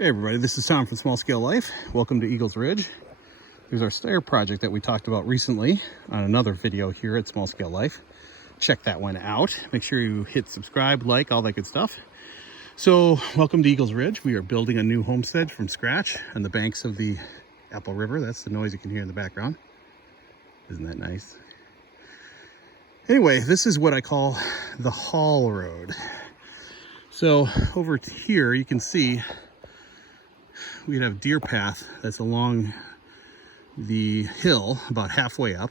Hey everybody, this is Tom from Small Scale Life. Welcome to Eagles Ridge. Here's our stair project that we talked about recently on another video here at Small Scale Life. Check that one out. Make sure you hit subscribe, like, all that good stuff. So, welcome to Eagles Ridge. We are building a new homestead from scratch on the banks of the Apple River. That's the noise you can hear in the background. Isn't that nice? Anyway, this is what I call the haul road. So, over here you can see we'd have deer path that's along the hill about halfway up,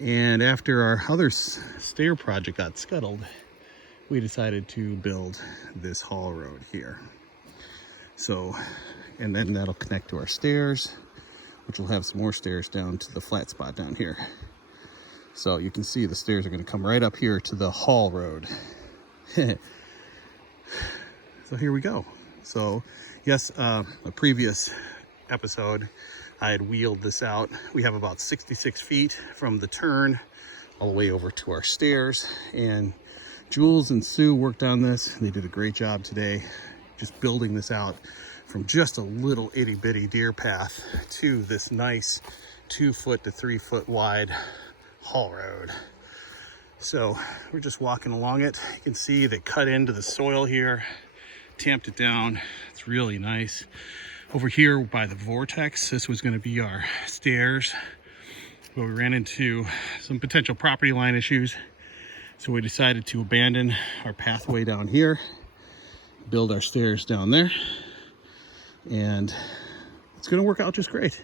and after our other stair project got scuttled, we decided to build this haul road here. So, and then that'll connect to our stairs, which will have some more stairs down to the flat spot down here. So you can see the stairs are going to come right up here to the haul road. So here we go. So yes, a previous episode, I had wheeled this out. We have about 66 feet from the turn all the way over to our stairs. And Jules and Sue worked on this. They did a great job today, just building this out from just a little itty bitty deer path to this nice 2 foot to 3 foot wide haul road. So we're just walking along it. You can see they cut into the soil here, tamped it down. It's really nice. Over here by the vortex, this was going to be our stairs, but we ran into some potential property line issues, so we decided to abandon our pathway down here, build our stairs down there, and it's going to work out just great.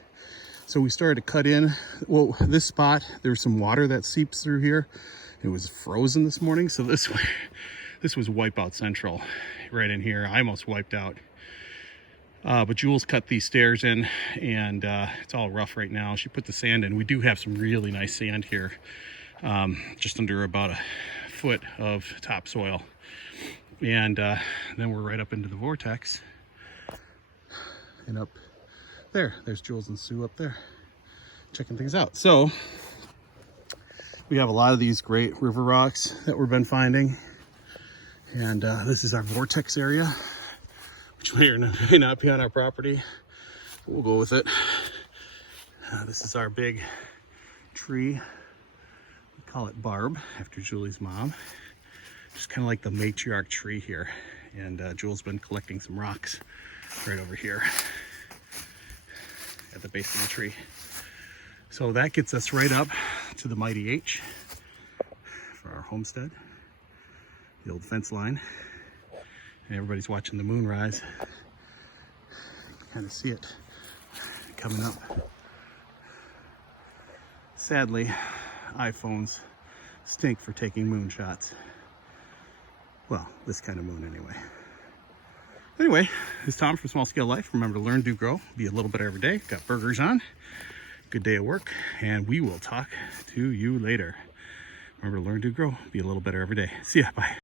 So we started to cut in. Well, this spot, there's some water that seeps through here. It was frozen this morning, so this was wipeout central right in here. I almost wiped out. But Jules cut these stairs in, and it's all rough right now. She put the sand in. We do have some really nice sand here, just under about a foot of topsoil. And then we're right up into the vortex. And up there's Jules and Sue up there checking things out. So we have a lot of these great river rocks that we've been finding. And this is our vortex area, which may or may not be on our property, but we'll go with it. This is our big tree. We call it Barb, after Julie's mom. Just kind of like the matriarch tree here. And Jules been collecting some rocks right over here at the base of the tree. So that gets us right up to the mighty H for our homestead, the old fence line. And everybody's watching the moon rise. You can kind of see it coming up. Sadly, iPhones stink for taking moon shots. Well, this kind of moon anyway. Anyway, this is Tom from Small Scale Life. Remember to learn, do, grow, be a little better every day. Got burgers on. Good day at work, and we will talk to you later. Remember to learn, do, grow, be a little better every day. See ya, bye.